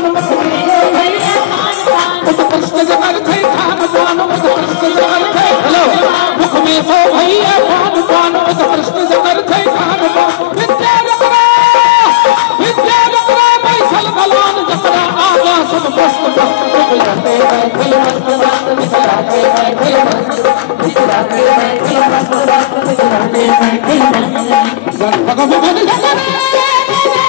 पान उत्कृष्ट जगत थे खान पान उत्कृष्ट जगत थे हेलो मुख में सो भैया पान पान उत्कृष्ट जगत थे खान पान विद्या जगरा बैसल भलान जकरा आगा सब मस्त मस्त बिखराते हैं दिल मस्त मस्त बिखराते हैं दिल मस्त बिखराते हैं दिल मस्त मस्त बिखराते हैं दिल मस्त भगवान जगरा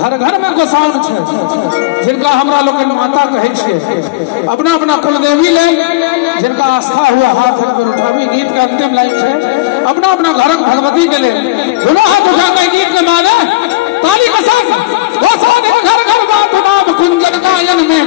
घर घर में गोसाउन छे जिनका हमरा लोग माता कहे छे अपना अपना कुलदेवी ले जिनका आस्था हुआ हाथ पर उठावी गीत का अंतिम लाइन छे अपना अपना घर भगवती के ले दोनों हाथ उठा के गीत के माने ताली के साथ गोसाउन घर घर बात नाम कुंजन गायन में